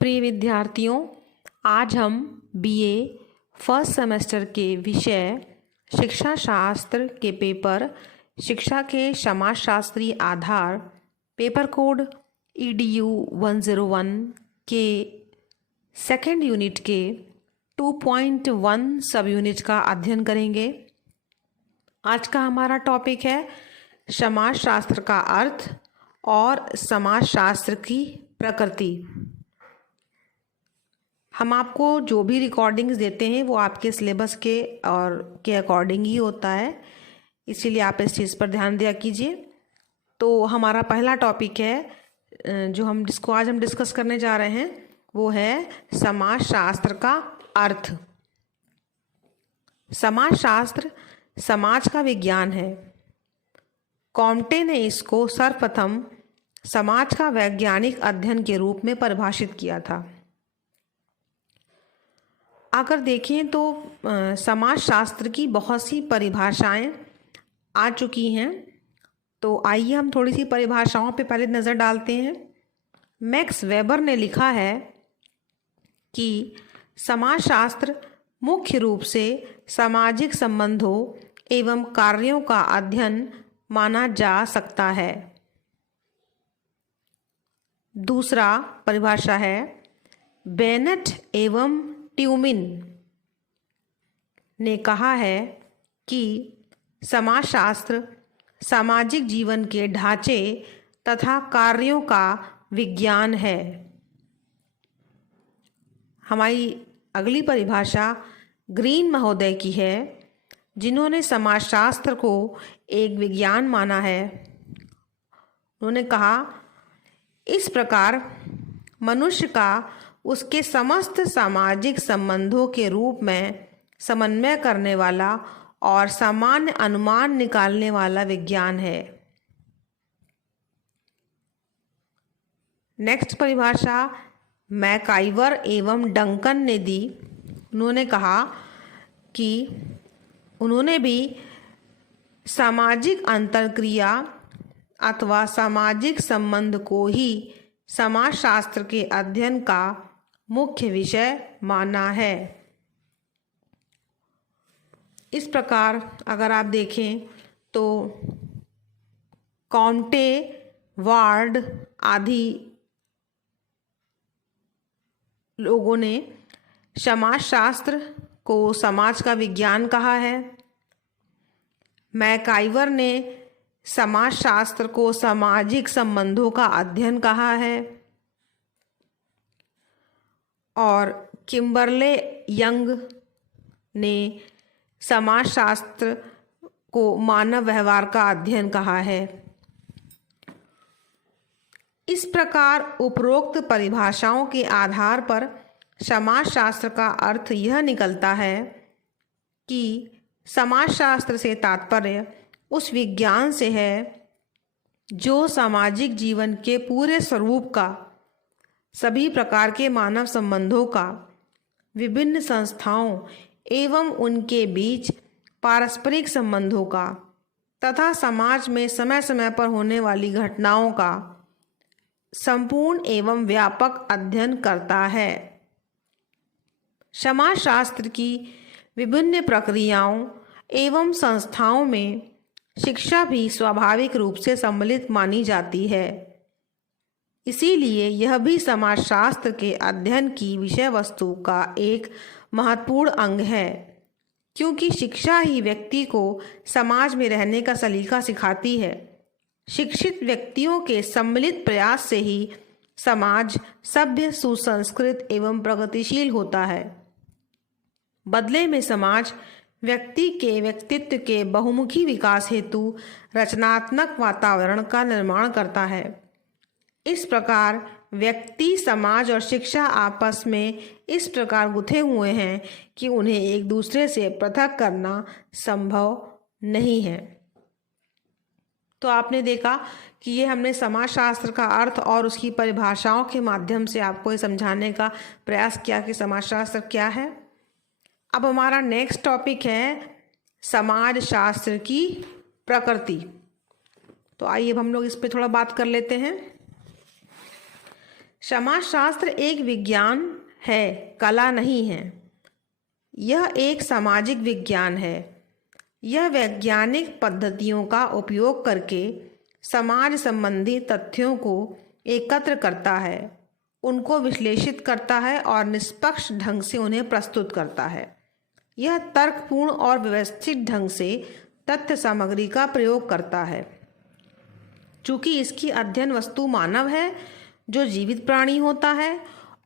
प्रिय विद्यार्थियों, आज हम बीए फर्स्ट सेमेस्टर के विषय शिक्षा शास्त्र के पेपर शिक्षा के समाजशास्त्री आधार पेपर कोड EDU 101 के सेकेंड यूनिट के 2.1 सब यूनिट का अध्ययन करेंगे। आज का हमारा टॉपिक है समाजशास्त्र का अर्थ और समाजशास्त्र की प्रकृति। हम आपको जो भी रिकॉर्डिंग्स देते हैं वो आपके सिलेबस के अकॉर्डिंग ही होता है, इसीलिए आप इस चीज़ पर ध्यान दिया कीजिए। तो हमारा पहला टॉपिक है जिसको आज हम डिस्कस करने जा रहे हैं, वो है समाजशास्त्र का अर्थ। समाजशास्त्र समाज का विज्ञान है। कॉम्टे ने इसको सर्वप्रथम समाज का वैज्ञानिक अध्ययन के रूप में परिभाषित किया था। अगर देखें तो समाजशास्त्र की बहुत सी परिभाषाएं आ चुकी हैं, तो आइए हम थोड़ी सी परिभाषाओं पे पहले नज़र डालते हैं। मैक्स वेबर ने लिखा है कि समाजशास्त्र मुख्य रूप से सामाजिक संबंधों एवं कार्यों का अध्ययन माना जा सकता है। दूसरा परिभाषा है बेनेट एवं ट्यूमिन ने कहा है कि समाजशास्त्र सामाजिक जीवन के ढांचे तथा कार्यों का विज्ञान है। हमारी अगली परिभाषा ग्रीन महोदय की है, जिन्होंने समाजशास्त्र को एक विज्ञान माना है। उन्होंने कहा, इस प्रकार मनुष्य का उसके समस्त सामाजिक संबंधों के रूप में समन्वय करने वाला और सामान्य अनुमान निकालने वाला विज्ञान है। नेक्स्ट परिभाषा मैकाइवर एवं डंकन ने दी। उन्होंने कहा कि उन्होंने भी सामाजिक अंतरक्रिया अथवा सामाजिक संबंध को ही समाजशास्त्र के अध्ययन का मुख्य विषय माना है। इस प्रकार अगर आप देखें तो कॉम्टे, वार्ड आदि लोगों ने समाजशास्त्र को समाज का विज्ञान कहा है। मैकाइवर ने समाजशास्त्र को सामाजिक संबंधों का अध्ययन कहा है और किम्बरले यंग ने समाजशास्त्र को मानव व्यवहार का अध्ययन कहा है। इस प्रकार उपरोक्त परिभाषाओं के आधार पर समाजशास्त्र का अर्थ यह निकलता है कि समाजशास्त्र से तात्पर्य उस विज्ञान से है जो सामाजिक जीवन के पूरे स्वरूप का, सभी प्रकार के मानव संबंधों का, विभिन्न संस्थाओं एवं उनके बीच पारस्परिक संबंधों का तथा समाज में समय समय पर होने वाली घटनाओं का संपूर्ण एवं व्यापक अध्ययन करता है। समाजशास्त्र की विभिन्न प्रक्रियाओं एवं संस्थाओं में शिक्षा भी स्वाभाविक रूप से सम्मिलित मानी जाती है। इसीलिए यह भी समाजशास्त्र के अध्ययन की विषय वस्तु का एक महत्वपूर्ण अंग है, क्योंकि शिक्षा ही व्यक्ति को समाज में रहने का सलीका सिखाती है। शिक्षित व्यक्तियों के सम्मिलित प्रयास से ही समाज सभ्य, सुसंस्कृत एवं प्रगतिशील होता है। बदले में समाज व्यक्ति के व्यक्तित्व के बहुमुखी विकास हेतु रचनात्मक वातावरण का निर्माण करता है। इस प्रकार व्यक्ति, समाज और शिक्षा आपस में इस प्रकार गुथे हुए हैं कि उन्हें एक दूसरे से पृथक करना संभव नहीं है। तो आपने देखा कि ये हमने समाजशास्त्र का अर्थ और उसकी परिभाषाओं के माध्यम से आपको ये समझाने का प्रयास किया कि समाजशास्त्र क्या है। अब हमारा नेक्स्ट टॉपिक है समाजशास्त्र की प्रकृति। तो आइए अब हम लोग इस पे थोड़ा बात कर लेते हैं। समाजशास्त्र एक विज्ञान है, कला नहीं है। यह एक सामाजिक विज्ञान है। यह वैज्ञानिक पद्धतियों का उपयोग करके समाज संबंधी तथ्यों को एकत्र करता है, उनको विश्लेषित करता है और निष्पक्ष ढंग से उन्हें प्रस्तुत करता है। यह तर्कपूर्ण और व्यवस्थित ढंग से तथ्य सामग्री का प्रयोग करता है। चूँकि इसकी अध्ययन वस्तु मानव है, जो जीवित प्राणी होता है,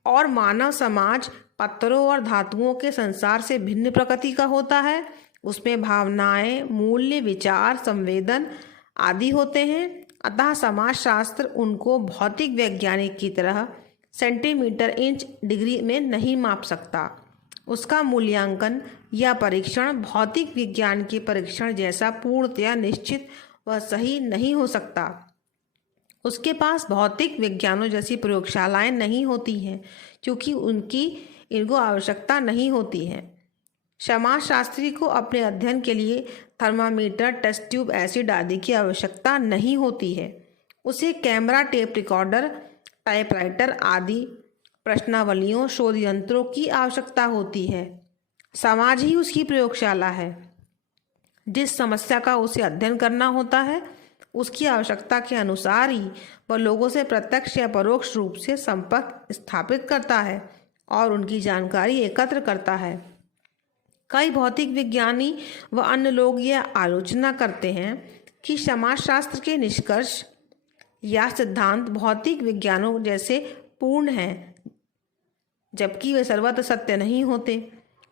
और मानव समाज पत्थरों और धातुओं के संसार से भिन्न प्रकृति का होता है, उसमें भावनाएं, मूल्य, विचार, संवेदन आदि होते हैं। अतः समाजशास्त्र उनको भौतिक वैज्ञानिक की तरह सेंटीमीटर, इंच, डिग्री में नहीं माप सकता। उसका मूल्यांकन या परीक्षण भौतिक विज्ञान के परीक्षण जैसा पूर्णतया निश्चित व सही नहीं हो सकता। उसके पास भौतिक विज्ञानों जैसी प्रयोगशालाएं नहीं होती हैं, क्योंकि इनको आवश्यकता नहीं होती है। समाजशास्त्री को अपने अध्ययन के लिए थर्मामीटर, टेस्ट ट्यूब, एसिड आदि की आवश्यकता नहीं होती है। उसे कैमरा, टेप रिकॉर्डर, टाइपराइटर आदि प्रश्नावलियों, शोध यंत्रों की आवश्यकता होती है। समाज ही उसकी प्रयोगशाला है। जिस समस्या का उसे अध्ययन करना होता है, उसकी आवश्यकता के अनुसार ही वह लोगों से प्रत्यक्ष या परोक्ष रूप से संपर्क स्थापित करता है और उनकी जानकारी एकत्र करता है। कई भौतिक विज्ञानी व अन्य लोग यह आलोचना करते हैं कि समाजशास्त्र के निष्कर्ष या सिद्धांत भौतिक विज्ञानों जैसे पूर्ण हैं, जबकि वे सर्वत्र सत्य नहीं होते।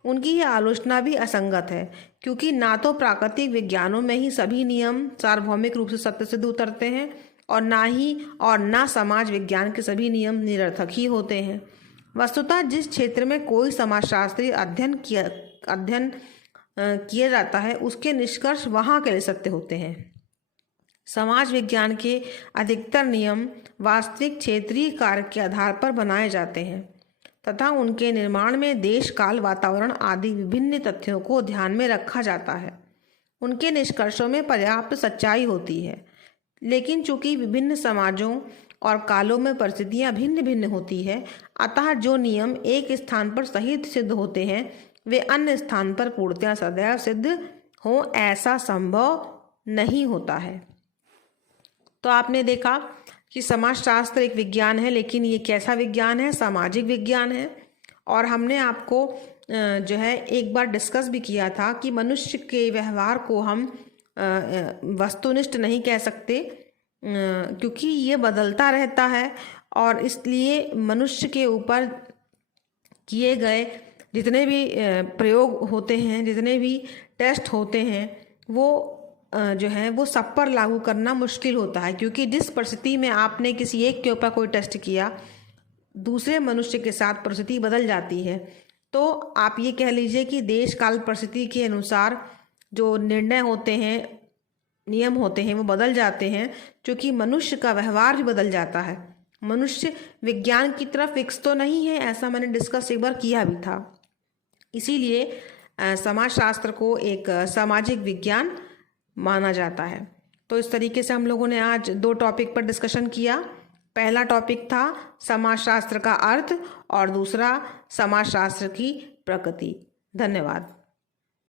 उनकी यह आलोचना भी असंगत है, क्योंकि ना तो प्राकृतिक विज्ञानों में ही सभी नियम सार्वभौमिक रूप से सत्य सिद्ध उतरते हैं, और ना समाज विज्ञान के सभी नियम निरर्थक ही होते हैं। वस्तुतः जिस क्षेत्र में कोई समाजशास्त्रीय अध्ययन किया जाता है, उसके निष्कर्ष वहाँ के लिए सत्य होते हैं। समाज विज्ञान के अधिकतर नियम वास्तविक क्षेत्रीय कार्य के आधार पर बनाए जाते हैं तथा उनके निर्माण में देश, काल, वातावरण आदि विभिन्न तथ्यों को ध्यान में रखा जाता है। उनके निष्कर्षों में पर्याप्त सच्चाई होती है, लेकिन चूंकि विभिन्न समाजों और कालों में परिस्थितियां भिन्न भिन्न होती है, अतः जो नियम एक स्थान पर सही सिद्ध होते हैं, वे अन्य स्थान पर पूर्णतया सदैव सिद्ध हों, ऐसा संभव नहीं होता है। तो आपने देखा कि समाजशास्त्र एक विज्ञान है, लेकिन ये कैसा विज्ञान है? सामाजिक विज्ञान है। और हमने आपको जो है एक बार डिस्कस भी किया था कि मनुष्य के व्यवहार को हम वस्तुनिष्ठ नहीं कह सकते, क्योंकि ये बदलता रहता है, और इसलिए मनुष्य के ऊपर किए गए जितने भी प्रयोग होते हैं, जितने भी टेस्ट होते हैं, वो जो है वो सब पर लागू करना मुश्किल होता है, क्योंकि जिस परिस्थिति में आपने किसी एक के ऊपर कोई टेस्ट किया, दूसरे मनुष्य के साथ परिस्थिति बदल जाती है। तो आप ये कह लीजिए कि देश काल परिस्थिति के अनुसार जो निर्णय होते हैं, नियम होते हैं, वो बदल जाते हैं, क्योंकि मनुष्य का व्यवहार भी बदल जाता है। मनुष्य विज्ञान की तरफ फिक्स तो नहीं है, ऐसा मैंने डिस्कस एक बार किया भी था। इसीलिए समाजशास्त्र को एक सामाजिक विज्ञान माना जाता है। तो इस तरीके से हम लोगों ने आज 2 टॉपिक पर डिस्कशन किया। पहला टॉपिक था समाजशास्त्र का अर्थ और दूसरा समाजशास्त्र की प्रकृति। धन्यवाद।